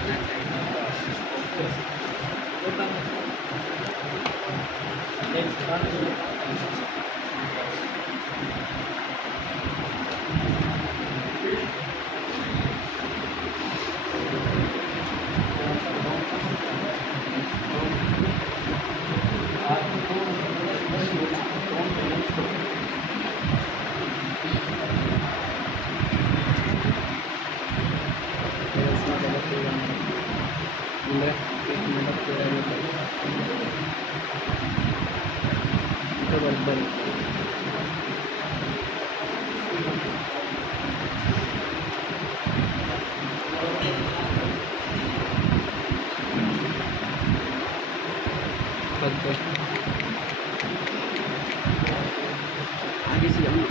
کرنا آگے سے جاؤں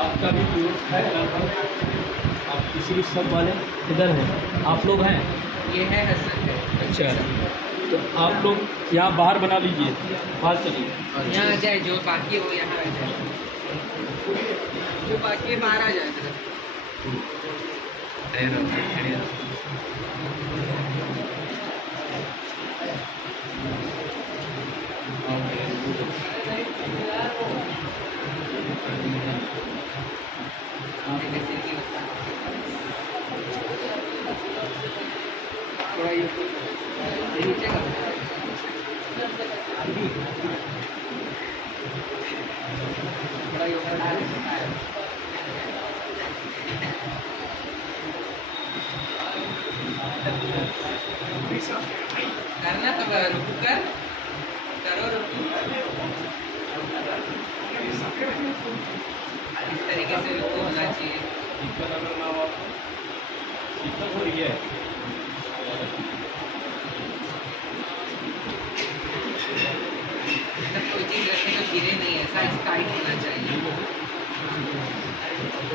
آپ کا بھی دوست ہے آپ تیسری سب والے ادھر ہیں آپ لوگ ہیں یہ ہے حسن ہے. اچھا تو آپ لوگ یہاں باہر بنا لیجیے باہر چلیے یہاں آ جائے جو باقی ہو یہاں آ جائے جو باقی ہے باہر آ جائے کرنا تو رک کر کرو رکو اس طریقے سے رکو ہونا چاہیے. دقت ہو رہی ہے مطلب کوئی چیز رکھے تو گرے نہیں ایسا اس ٹائٹ ہونا چاہیے.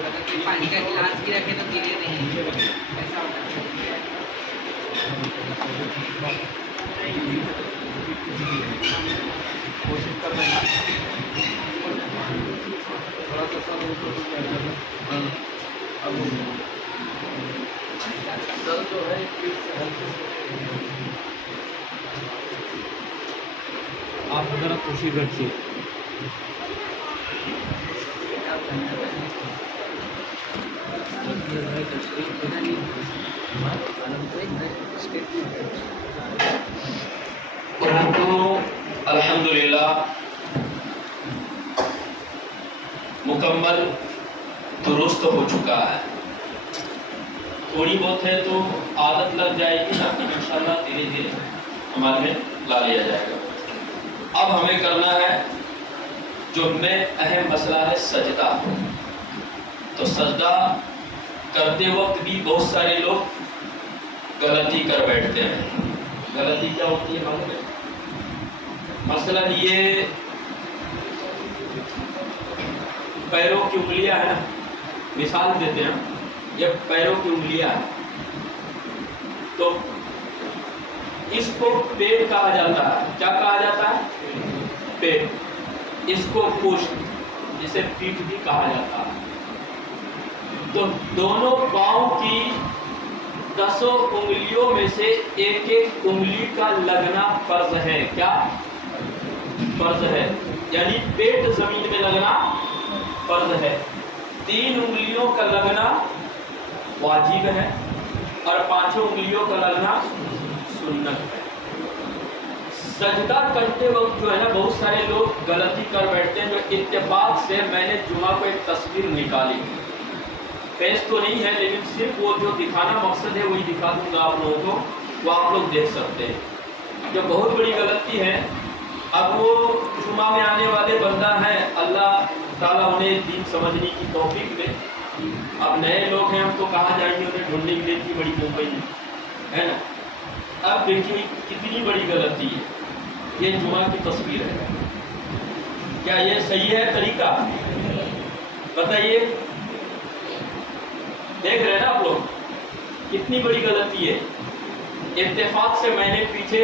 اگر کوئی پانی کا گلاس بھی رکھے تو گرے نہیں ایسا ہونا چاہیے. کوشش کر رہے ہیں تھوڑا سا سر سر جو ہے آپ ذرا کوشش رکھیے الحمدللہ مکمل درست ہو چکا ہے. تھوڑی بہت ہے تو عادت لگ جائے گی باقی انشاءاللہ دھیرے دھیرے ہمارے میں لا لیا جائے گا. اب ہمیں کرنا ہے جو میں اہم مسئلہ ہے سجدہ. تو سجدہ کرتے وقت بھی بہت سارے لوگ غلطی کر بیٹھتے ہیں. غلطی کیا ہوتی ہے معلوم ہے؟ مثلا یہ پیروں کی انگلیاں ہیں نا، مثال دیتے ہیں یہ پیروں کی انگلیاں ہیں تو اس کو پیٹ کہا جاتا ہے. کیا کہا جاتا ہے؟ پیٹ. اس کو پشت جسے پیٹھ بھی کہا جاتا ہے. تو دونوں پاؤں کی 10 انگلیوں میں سے ایک ایک انگلی کا لگنا فرض ہے. کیا فرض ہے؟ یعنی پیٹ زمین میں لگنا فرض ہے. 3 انگلیوں کا لگنا واجب ہے اور 5 انگلیوں کا لگنا سنت ہے. سجدہ کرتے وقت جو ہے نا بہت سارے لوگ غلطی کر بیٹھتے ہیں. جو اتفاق سے میں نے جمعہ کو ایک تصویر نکالی، فیس تو نہیں ہے لیکن صرف وہ جو دکھانا مقصد ہے وہی دکھا دوں گا آپ لوگوں کو، وہ آپ لوگ دیکھ سکتے ہیں. جو بہت بڑی غلطی ہے. اب وہ جمعہ میں آنے والے بندہ ہیں، اللہ تعالیٰ انہیں دین سمجھنے کی توفیق دے. اب نئے لوگ ہیں، ہم تو کہاں جائیں گے انہیں ڈھونڈنے کے لیے اتنی بڑی ممبئی میں، ہے نا. اب دیکھیے کتنی بڑی غلطی ہے. یہ جمعہ کی تصویر ہے. کیا یہ صحیح ہے طریقہ؟ بتائیے. دیکھ رہے ہیں نا آپ لوگ کتنی بڑی غلطی ہے. اتفاق سے میں نے پیچھے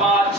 5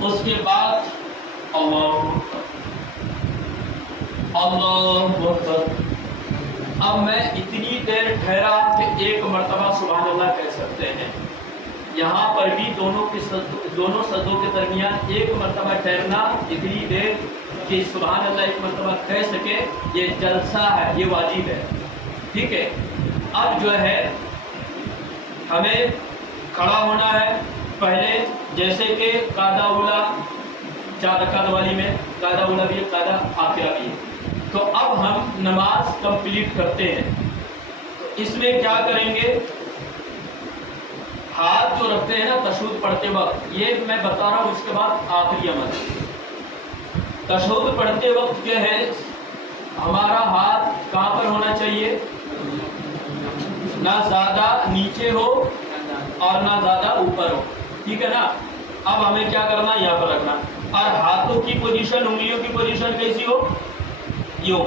اس کے بعد اللہ اکبر. اب میں اتنی دیر ٹھہرا کہ ایک مرتبہ سبحان اللہ کہہ سکتے ہیں. یہاں پر بھی دونوں سجدوں کے درمیان ایک مرتبہ ٹھہرنا اتنی دیر کہ سبحان اللہ ایک مرتبہ کہہ سکے، یہ جلسہ ہے، یہ واجب ہے. ٹھیک ہے. اب جو ہے ہمیں کھڑا ہونا ہے. پہلے جیسے کہ قاعدہ اولا 4 رکعت والی میں قاعدہ اولا بھی ہے، قاعدہ آخرہ بھی ہے. تو اب ہم نماز کمپلیٹ کرتے ہیں. اس میں کیا کریں گے؟ ہاتھ جو رکھتے ہیں نا تشہد پڑھتے وقت، یہ میں بتا رہا ہوں، اس کے بعد آخری عمل. تشہد پڑھتے وقت جو ہے ہمارا ہاتھ کہاں پر ہونا چاہیے؟ نہ زیادہ نیچے ہو اور نہ زیادہ اوپر ہو. ٹھیک ہے نا. اب ہمیں کیا کرنا ہے؟ یہاں پر رکھنا. اور ہاتھوں کی پوزیشن، انگلیوں کی پوزیشن کیسی ہو؟ یوں،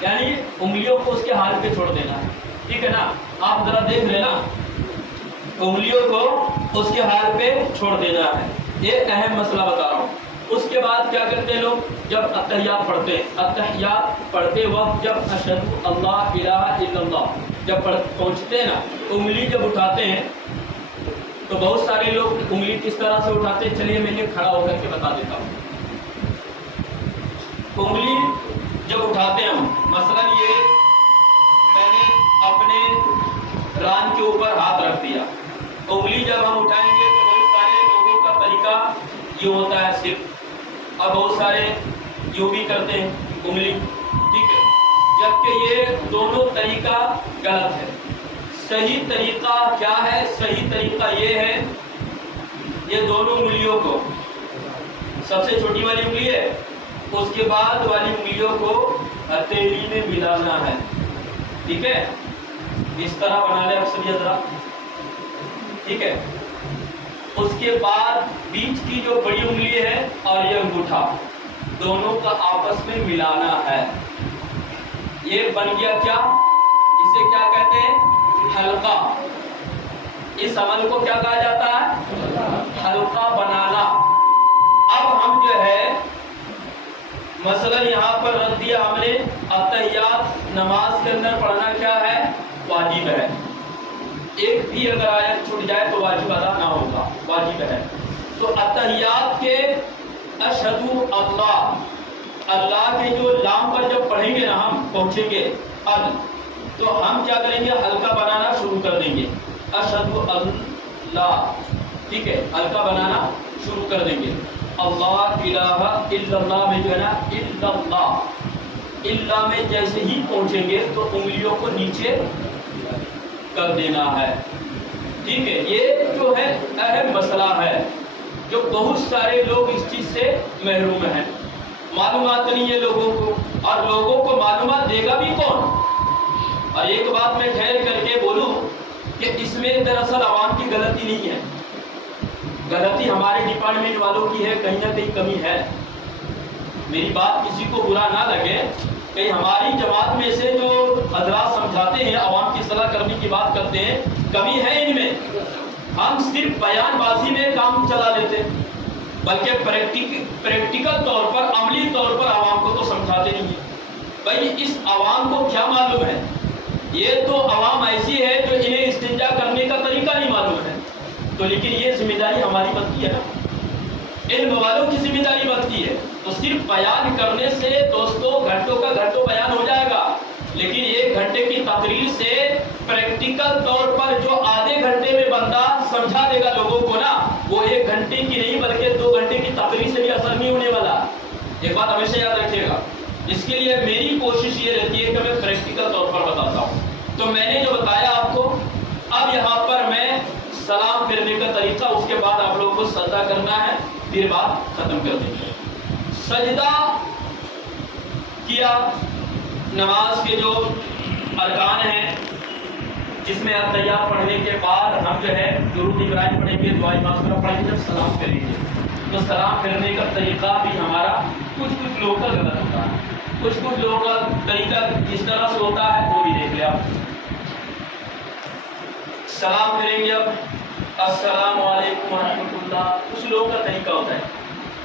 یعنی انگلیوں کو اس کے حال پہ چھوڑ دینا ہے. ٹھیک ہے نا. آپ ذرا دیکھ لینا، انگلیوں کو اس کے حال پہ چھوڑ دینا ہے. یہ اہم مسئلہ بتا رہا ہوں. اس کے بعد کیا کرتے ہیں لوگ؟ جب اتحیات پڑھتے ہیں، اتحیات پڑھتے وقت جب اشہد اللہ الہ الا اللہ جب پہنچتے ہیں نا، انگلی جب اٹھاتے ہیں تو بہت سارے لوگ انگلی کس طرح سے اٹھاتے ہیں، چلیے میں یہ کھڑا ہو کر کے بتا دیتا ہوں. انگلی جب اٹھاتے ہیں ہم، مثلا یہ میں نے اپنے ران کے اوپر ہاتھ رکھ دیا. انگلی جب ہم اٹھائیں گے تو بہت سارے لوگوں کا طریقہ یہ ہوتا ہے صرف، اور بہت سارے یوں بھی کرتے ہیں انگلی. ٹھیک ہے. جبکہ یہ دونوں طریقہ غلط ہے. صحیح طریقہ کیا ہے؟ صحیح طریقہ یہ ہے، یہ دونوں انگلیوں کو، سب سے چھوٹی والی انگلی ہے، اس کے بعد والی انگلیوں کو ہتھیلی میں ملانا ہے. ٹھیک ہے. اس طرح بنا لے اکثر یہ ذرا. ٹھیک ہے. اس کے بعد بیچ کی جو بڑی انگلی ہے اور یہ انگوٹھا، دونوں کا آپس میں ملانا ہے. یہ بن گیا کیا؟ اسے کیا کہتے ہیں؟ حلقہ. اس عمل کو کیا کہا جاتا ہے؟ حلقہ بنانا. اب ہم جو ہے مثلا یہاں پر رکھ دیا ہم نے اتحیات. نماز کے اندر پڑھنا کیا ہے؟ واجب ہے. ایک بھی اگر آیت چھوٹ جائے تو واجب ادا نہ ہوگا، واجب ہے. تو اتحیات کے اشہد اللہ، اللہ کے جو لام پر جب پڑھیں گے نا ہم پہنچیں گے ال، تو ہم کیا کریں گے؟ حلقہ بنانا شروع کر دیں گے. اشہد اللہ. ٹھیک ہے. حلقہ بنانا شروع کر دیں گے. اللہ الہ الا اللہ میں جو ہے نا الا اللہ، الا میں جیسے ہی پہنچیں گے تو انگلیوں کو نیچے کر دینا ہے. ٹھیک ہے. یہ جو ہے اہم مسئلہ ہے جو بہت سارے لوگ اس چیز سے محروم ہیں. معلومات نہیں ہے لوگوں کو، اور لوگوں کو معلومات دے گا بھی کون؟ اور ایک بات میں ٹھہر کر کے بولوں کہ اس میں دراصل عوام کی غلطی نہیں ہے، غلطی ہمارے ڈپارٹمنٹ والوں کی ہے، کہیں نہ کہیں کمی ہے. میری بات کسی کو برا نہ لگے، کہ ہماری جماعت میں سے جو حضرات سمجھاتے ہیں، عوام کی صلاح کرنے کی بات کرتے ہیں، کمی ہے ان میں. ہم صرف بیان بازی میں کام چلا لیتے، بلکہ پریکٹیکل طور پر، عملی طور پر عوام کو تو سمجھاتے نہیں ہیں. بھائی اس عوام کو کیا معلوم ہے؟ یہ تو عوام ایسی ہے جو انہیں استنجا کرنے کا طریقہ نہیں معلوم ہے. تو لیکن یہ ذمہ داری ہماری بنتی ہے نا، علم والوں کی ذمہ داری بنتی ہے. تو صرف بیان کرنے سے دوستوں گھنٹوں کا گھنٹوں بیان ہو جائے گا، لیکن 1 گھنٹے کی تقریر سے پریکٹیکل طور پر جو آدھے گھنٹے میں بندہ سمجھا دے گا لوگوں کو نا، وہ 1 گھنٹے کی نہیں بلکہ 2 گھنٹے کی تقریر سے بھی اثر نہیں ہونے والا. ایک بات ہمیشہ یاد رکھیے گا. اس کے لیے میری کوشش یہ رہتی ہے کہ میں پریکٹیکل طور پر بتاتا ہوں. تو میں نے جو بتایا آپ کو، اب یہاں پر میں سلام پھیرنے کا طریقہ، اس کے بعد آپ لوگوں کو سجدہ کرنا ہے، پھر بات ختم کر دیں گے. سجدہ کیا، نماز کے جو ارکان ہیں، جس میں اتحیات پڑھنے کے بعد ہم جو ہے درود ابراہیم پڑھیں گے، دعائے مغفرت پڑھیں گے، جب سلام پھیریں گے. تو سلام پھیرنے کا طریقہ بھی ہمارا کچھ لوگوں کا غلط ہوتا ہے، کچھ لوگوں کا طریقہ جس طرح سے ہوتا ہے وہ بھی دیکھ لیں آپ. سلام پھیریں گے اب السلام علیکم ورحمۃ اللہ. کچھ لوگوں کا طریقہ ہوتا ہے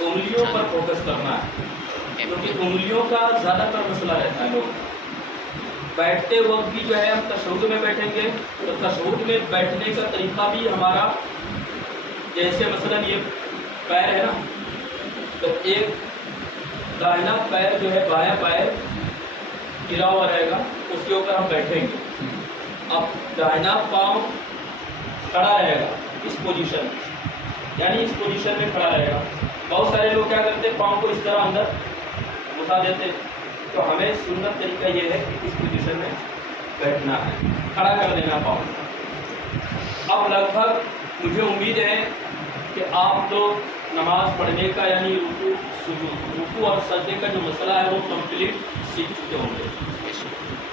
انگلیوں پر فوکس کرنا ہے، کیونکہ انگلیوں کا زیادہ تر مسئلہ رہتا ہے لوگ بیٹھتے وقت بھی جو ہے ہم تشہد میں بیٹھیں گے تو تشہد میں بیٹھنے کا طریقہ بھی ہمارا، جیسے مثلا یہ پیر ہے نا، تو ایک دائنا پیر جو ہے بایاں پیر گرا ہوا رہے گا، اس کے اوپر ہم بیٹھیں گے. اب دائنا پاؤں کھڑا رہے گا اس پوزیشن میں، یعنی اس پوزیشن میں کھڑا رہے گا. بہت سارے لوگ کیا کرتے ہیں پاؤں کو اس طرح اندر گھسا دیتے، تو ہمیں سنت طریقہ یہ ہے کہ اس پوزیشن میں بیٹھنا ہے، کھڑا کر دینا پاؤں. اب لگ بھگ مجھے امید ہے کہ آپ لوگ نماز پڑھنے کا یعنی رکوع اور سجدے کا جو مسئلہ ہے وہ کمپلیٹ سیکھ چکے ہوں گے،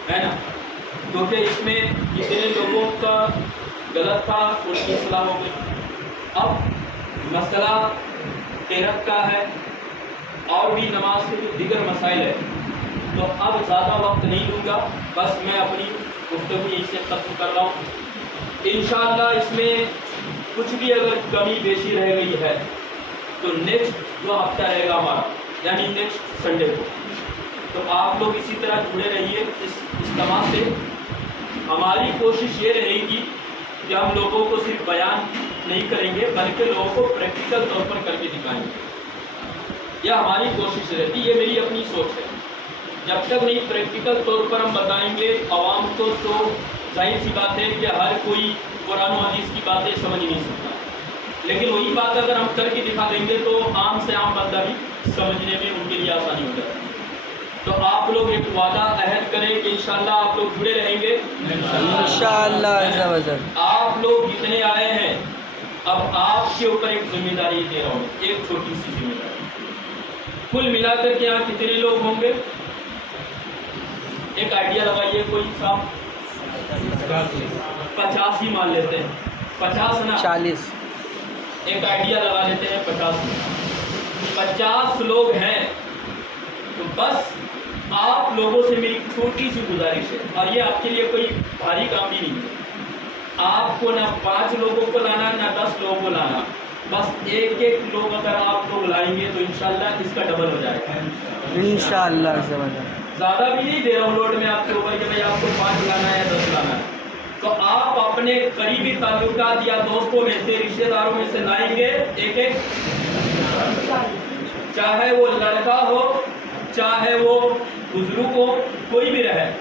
ہے نا؟ کیونکہ اس میں کتنے لوگوں کا غلط تھا ان کی اصلاح ہو گئی. اب مسئلہ قرأت کا ہے اور بھی نماز کے جو دیگر مسائل ہے، تو اب زیادہ وقت نہیں دوں گا، بس میں اپنی گفتگو یہیں سے ختم کر رہا ہوں. انشاءاللہ اس میں کچھ بھی اگر کمی بیشی رہ گئی ہے تو نیکسٹ جو ہفتہ رہے گا ہمارا یعنی نیکسٹ سنڈے کو، تو آپ لوگ اسی طرح جڑے رہیے اس اجتماع سے. ہماری کوشش یہ رہے گی کہ ہم لوگوں کو صرف بیان نہیں کریں گے بلکہ لوگوں کو پریکٹیکل طور پر کر کے دکھائیں گے. یہ ہماری کوشش رہتی، یہ میری اپنی سوچ ہے. جب تک نہیں پریکٹیکل طور پر ہم بتائیں گے عوام کو تو ظاہر سی بات ہے کہ ہر کوئی قرآن و حدیث کی باتیں سمجھ نہیں سکتا، لیکن وہی بات اگر ہم کر کے دکھا دیں گے تو عام سے عام بندہ بھی سمجھنے میں ان کے لیے آسانی ہو جائے. تو آپ لوگ ایک وعدہ عہد کریں کہ انشاءاللہ آپ لوگ جڑے رہیں گے انشاءاللہ عز و جل. آپ لوگ جتنے آئے ہیں اب آپ کے اوپر ایک ذمہ داری دے رہا ہوں، ایک چھوٹی سی ذمہ داری. کل ملا کر کے یہاں کتنے لوگ ہوں گے؟ ایک آئیڈیا لگائیے کوئی صاحب. 50 ہی مان لیتے ہیں، 50 نا، 40. ایک آئیڈیا لگا لیتے ہیں 50 لوگ ہیں. تو بس آپ لوگوں سے میری چھوٹی سی گزارش ہے، اور یہ آپ کے لیے کوئی بھاری کام بھی نہیں ہے. آپ کو نہ 5 لوگوں کو لانا نہ 10 لوگوں کو لانا، بس ایک لوگ اگر آپ لوگ لائیں گے تو انشاءاللہ اس کا ڈبل ہو جائے گا انشاءاللہ عز و جل. زیادہ بھی نہیں دے رہا ہوں لوڈ میں آپ کے اوپر کہ بھائی آپ کو 5 لانا ہے یا 10 لانا ہے. تو آپ اپنے قریبی تعلقات یا دوستوں میں سے رشتہ داروں میں سے لائیں گے ایک، چاہے وہ لڑکا ہو چاہے وہ بزرگ ہو، کوئی بھی رہے.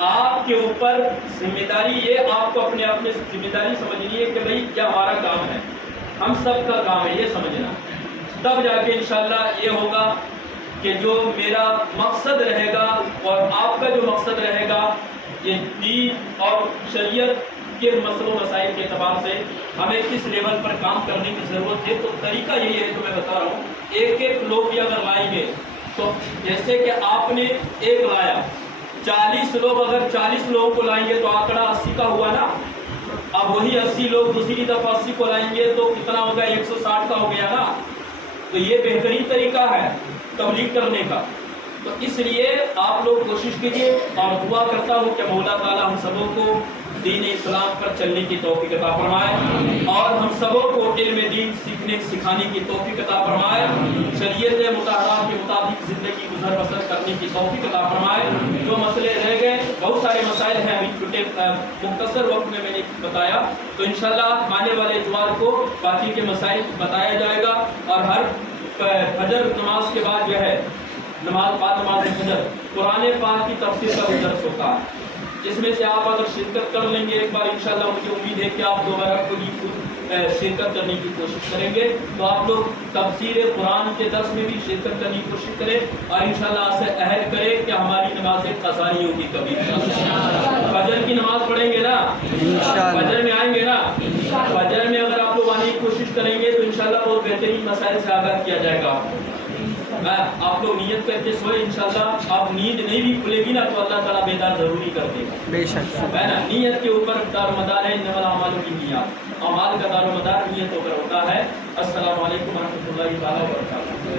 آپ کے اوپر ذمہ داری یہ، آپ کو اپنے آپ میں ذمہ داری سمجھنی ہے کہ بھائی یہ ہمارا کام ہے، ہم سب کا کام ہے، یہ سمجھنا. تب جا کے انشاءاللہ یہ ہوگا کہ جو میرا مقصد رہے گا اور آپ کا جو مقصد رہے گا، یہ دین اور شریعت کے مسئلوں مسائل کے اعتبار سے ہمیں کس لیول پر کام کرنے کی ضرورت ہے. تو طریقہ یہی ہے جو میں بتا رہا ہوں. ایک لوگ بھی اگر لائیں گے تو جیسے کہ آپ نے ایک لایا، 40 لوگ اگر 40 لوگوں کو لائیں گے تو آنکڑا 80 کا ہوا نا. اب وہی 80 لوگ دوسری دفعہ 80 کو لائیں گے تو کتنا ہوگا؟ 160 کا ہو گیا نا. تو یہ بہترین طریقہ ہے تبلیغ کرنے کا. تو اس لیے آپ لوگ کوشش کیجیے، اور دعا کرتا ہوں کہ مولا تعالیٰ ہم سبوں کو دین اسلام پر چلنے کی توفیق عطا فرمائے، اور ہم سبوں کو علم دین سیکھنے سکھانے کی توفیق عطا فرمائے، شریعت مطہرہ کے مطابق زندگی گزر بسر کرنے کی توفیق عطا فرمائے. جو مسئلے رہ گئے، بہت سارے مسائل ہیں، ابھی چھوٹے مختصر وقت میں نے بتایا، تو انشاءاللہ آنے والے اتوار کو باقی کے مسائل بتایا جائے گا. اور ہر فجر نماز کے بعد جو ہے بعد نماز فجر قرآن پاک کی تفسیر کا درس ہوتا ہے، جس میں سے آپ اگر شرکت کر لیں گے ایک بار، انشاءاللہ مجھے امید ہے کہ آپ دوبارہ کوئی شرکت کرنے کی کوشش کریں گے. تو آپ لوگ تفسیر قرآن کے درس میں بھی شرکت کرنے کی کوشش کریں، اور انشاءاللہ آپ سے عہد کریں کہ ہماری نمازیں قضا نہیں ہوگی کبھی. فجر کی نماز پڑھیں گے نا، فجر میں آئیں گے نا، فجر میں اگر آپ لوگ آنے کی کوشش کریں گے تو انشاءاللہ بہت بہترین مسائل سے آگاہ کیا جائے گا. آپ لوگ نیت کر کے سوئے، انشاءاللہ آپ نیند نہیں بھی کھلے گی نا تو اللہ تعالیٰ بیدار ضروری کر دے گا. بے شک ہے نا. نیت کے اوپر دار مدار ہے، انما الاعمال بالنیات، اعمال کا دار و مدار نیتوں پر ہوتا ہے. السلام علیکم ورحمۃ اللہ تعالیٰ وبرکاتہ.